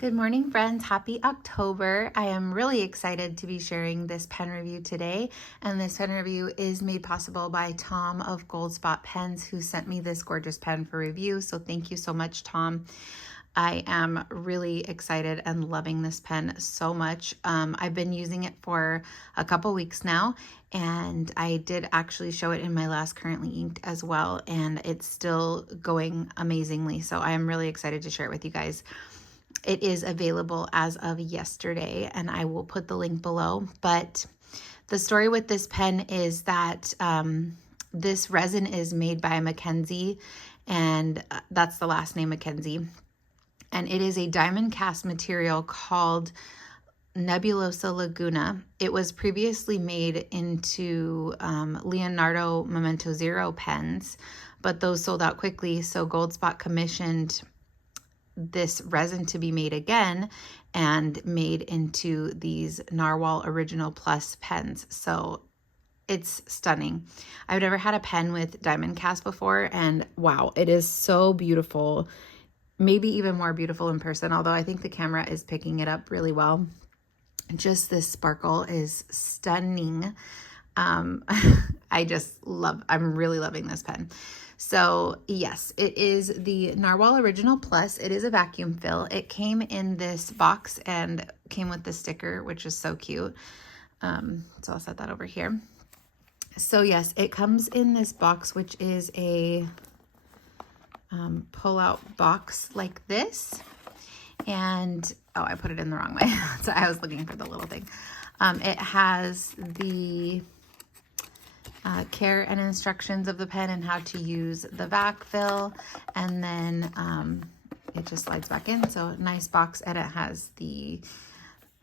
Good morning, friends. Happy October. I am really excited to be sharing this pen review today. And this pen review is made possible by Tom of Goldspot Pens, who sent me this gorgeous pen for review. So thank you so much, Tom. I am really excited and loving this pen so much. I've been using it for a couple weeks now, and I did actually show it in my last currently inked as well, and it's still going amazingly. So I am really excited to share it with you guys. It is available as of yesterday, and I will put the link below. But the story with this pen is that this resin is made by Mackenzie, and that's the last name, Mackenzie. And it is a diamond cast material called Nebulosa Laguna. It was previously made into Leonardo Memento Zero pens, but those sold out quickly, so Goldspot commissioned this resin to be made again and made into these Narwhal Original Plus pens. So it's stunning. I've never had a pen with diamond cast before, and wow, it is so beautiful. Maybe even more beautiful in person, although I think the camera is picking it up really well. Just this sparkle is stunning. I'm really loving this pen. So yes, it is the Narwhal Original Plus. It is a vacuum fill. It came in this box and came with the sticker, which is so cute. So I'll set that over here. So yes, it comes in this box, which is a pull-out box like this. And, oh, I put it in the wrong way. So I was looking for the little thing. It has the care and instructions of the pen and how to use the vac fill, and then it just slides back in. So nice box, and it has the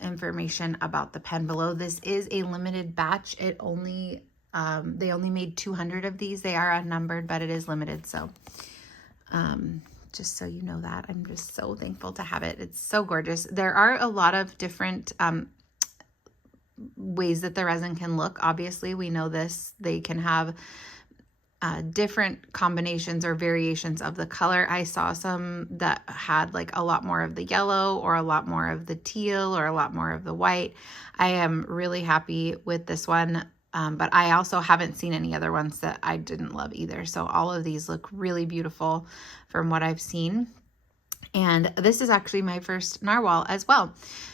information about the pen below. This is a limited batch. It only they only made 200 of these. They are unnumbered, but it is limited. So just so you know that, I'm just so thankful to have it. It's so gorgeous. There are a lot of different ways that the resin can look. Obviously, we know this. They can have different combinations or variations of the color. I saw some that had like a lot more of the yellow or a lot more of the teal or a lot more of the white. I am really happy with this one, but I also haven't seen any other ones that I didn't love either. So all of these look really beautiful from what I've seen. And this is actually my first Narwhal as well.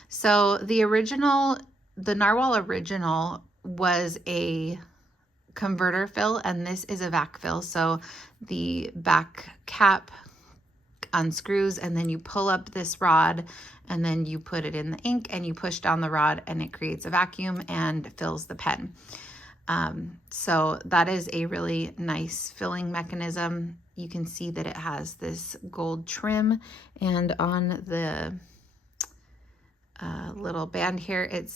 So the Narwhal Original was a converter fill, and this is a vac fill. So the back cap unscrews, and then you pull up this rod, and then you put it in the ink, and you push down the rod, and it creates a vacuum and fills the pen. So that is a really nice filling mechanism. You can see that it has this gold trim, and on the little band here, it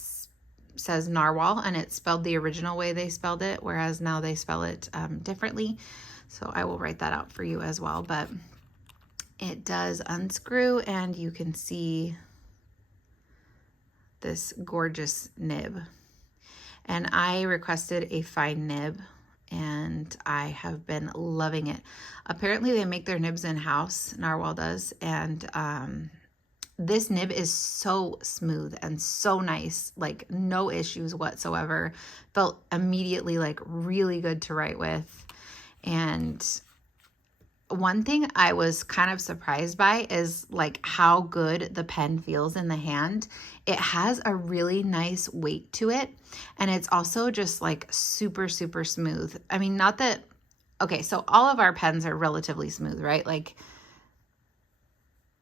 says Narwhal, and it's spelled the original way they spelled it, whereas now they spell it differently. So I will write that out for you as well, but it does unscrew, and you can see this gorgeous nib. And I requested a fine nib, and I have been loving it. Apparently they make their nibs in-house, Narwhal does, and this nib is so smooth and so nice, like no issues whatsoever. Felt immediately like really good to write with. And one thing I was kind of surprised by is like how good the pen feels in the hand. It has a really nice weight to it, and it's also just like super, super smooth. I mean, not that, okay, so all of our pens are relatively smooth, right? Like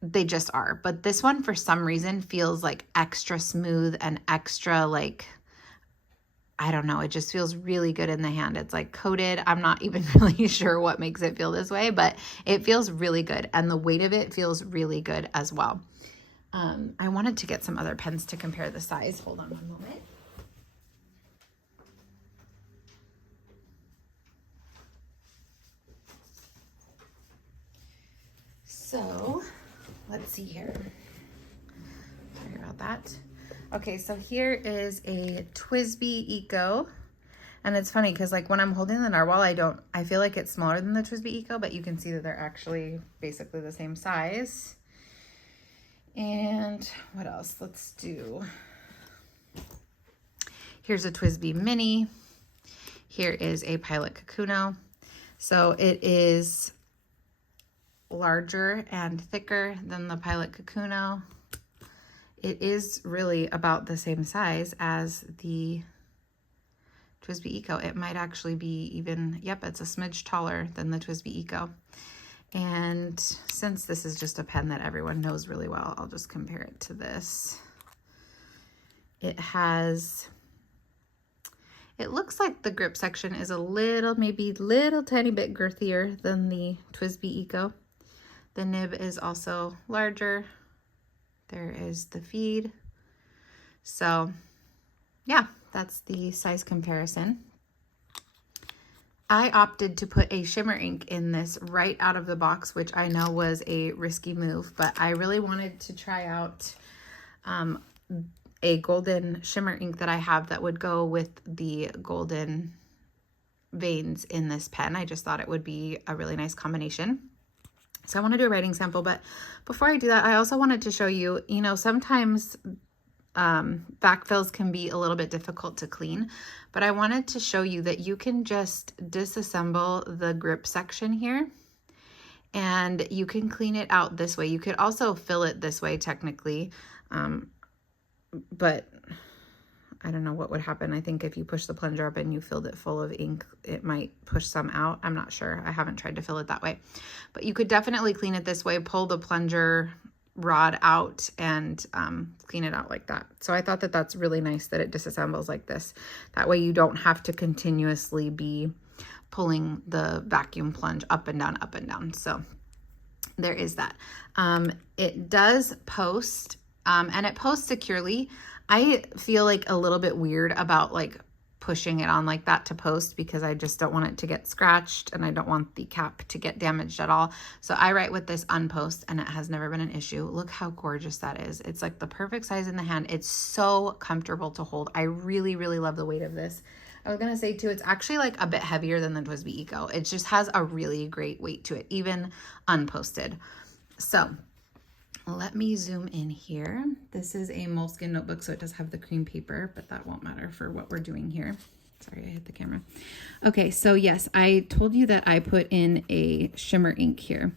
they just are, but this one for some reason feels like extra smooth and extra like, I don't know, it just feels really good in the hand. It's like coated. I'm not even really sure what makes it feel this way, but it feels really good, and the weight of it feels really good as well. I wanted to get some other pens to compare the size. Hold on one moment. So let's see here. Sorry about that. Okay, so here is a TWSBI Eco, and it's funny because like when I'm holding the Narwhal, I feel like it's smaller than the TWSBI Eco, but you can see that they're actually basically the same size. And what else? Let's do, here's a TWSBI Mini. Here is a Pilot Kakuno. So it is larger and thicker than the Pilot Kakuno. It is really about the same size as the TWSBI Eco. It might actually be even, yep, it's a smidge taller than the TWSBI Eco. And since this is just a pen that everyone knows really well, I'll just compare it to this. It has, it looks like the grip section is a little, maybe little tiny bit girthier than the TWSBI Eco. The nib is also larger. There is the feed. So yeah, that's the size comparison. I opted to put a shimmer ink in this right out of the box, which I know was a risky move, but I really wanted to try out a golden shimmer ink that I have that would go with the golden veins in this pen. I just thought it would be a really nice combination. So I want to do a writing sample, but before I do that, I also wanted to show you, you know, sometimes backfills can be a little bit difficult to clean, but I wanted to show you that you can just disassemble the grip section here and you can clean it out this way. You could also fill it this way technically, but I don't know what would happen. I think if you push the plunger up and you filled it full of ink, it might push some out. I'm not sure. I haven't tried to fill it that way, but you could definitely clean it this way, pull the plunger rod out and clean it out like that. So I thought that that's really nice that it disassembles like this. That way you don't have to continuously be pulling the vacuum plunge up and down, up and down. So there is that. It does post and it posts securely. I feel like a little bit weird about like pushing it on like that to post because I just don't want it to get scratched and I don't want the cap to get damaged at all. So I write with this unpost and it has never been an issue. Look how gorgeous that is. It's like the perfect size in the hand. It's so comfortable to hold. I really, really love the weight of this. I was going to say too, it's actually like a bit heavier than the TWSBI Eco. It just has a really great weight to it, even unposted. So let me zoom in here. This is a moleskin notebook, so it does have the cream paper, but that won't matter for what we're doing here. Sorry, I hit the camera. Okay, so yes, I told you that I put in a shimmer ink here,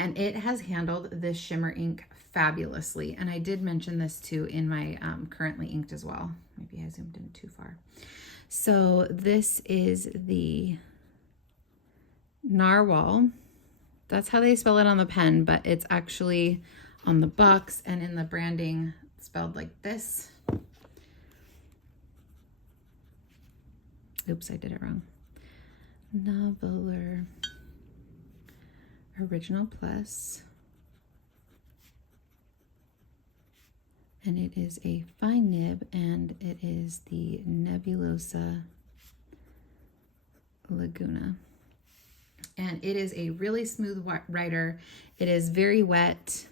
and it has handled this shimmer ink fabulously. And I did mention this too in my currently inked as well. Maybe I zoomed in too far. So this is the Narwhal. That's how they spell it on the pen, but it's actually on the box and in the branding spelled like this. Oops, I did it wrong. Nahvalur Original Plus. And it is a fine nib and it is the Nebulosa Laguna. And it is a really smooth writer. It is very wet.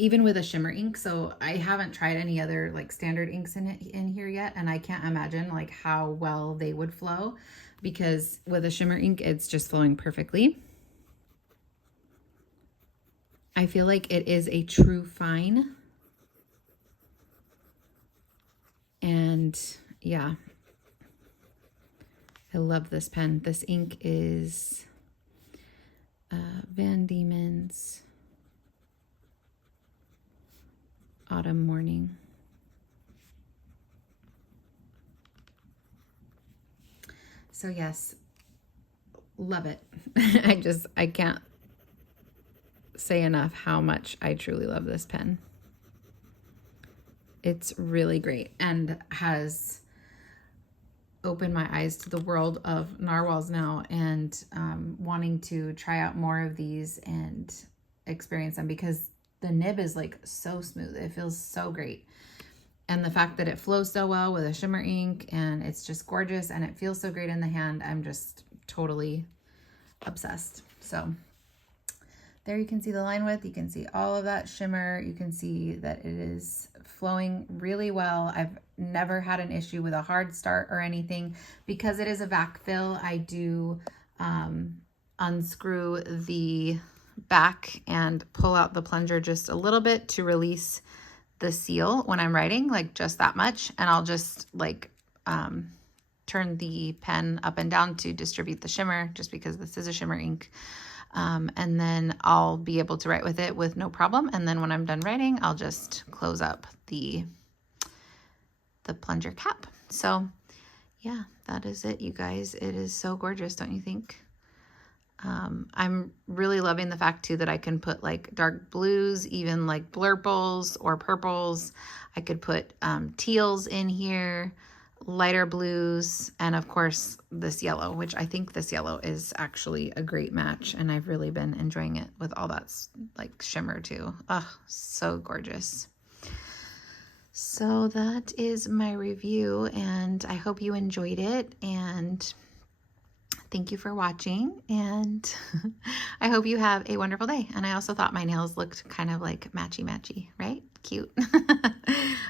Even with a shimmer ink. So I haven't tried any other like standard inks in here yet. And I can't imagine like how well they would flow because with a shimmer ink, it's just flowing perfectly. I feel like it is a true fine. And yeah, I love this pen. This ink is Van Diemen's Autumn Morning. So yes, love it. I can't say enough how much I truly love this pen. It's really great and has opened my eyes to the world of narwhals now and wanting to try out more of these and experience them because the nib is like so smooth. It feels so great. And the fact that it flows so well with a shimmer ink and it's just gorgeous and it feels so great in the hand, I'm just totally obsessed. So there you can see the line width. You can see all of that shimmer. You can see that it is flowing really well. I've never had an issue with a hard start or anything. Because it is a vac fill, I do unscrew the back and pull out the plunger just a little bit to release the seal when I'm writing, like just that much. And I'll just like turn the pen up and down to distribute the shimmer, just because this is a shimmer ink. And then I'll be able to write with it with no problem. And then when I'm done writing, I'll just close up the plunger cap. So yeah, that is it, you guys. It is so gorgeous, don't you think? I'm really loving the fact too that I can put like dark blues, even like blurples or purples. I could put teals in here, lighter blues, and of course this yellow, which I think this yellow is actually a great match, and I've really been enjoying it with all that like shimmer too. Oh, so gorgeous. So that is my review, and I hope you enjoyed it, and thank you for watching, and I hope you have a wonderful day. And I also thought my nails looked kind of like matchy, right? Cute.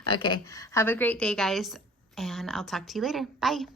Okay, have a great day, guys, and I'll talk to you later. Bye.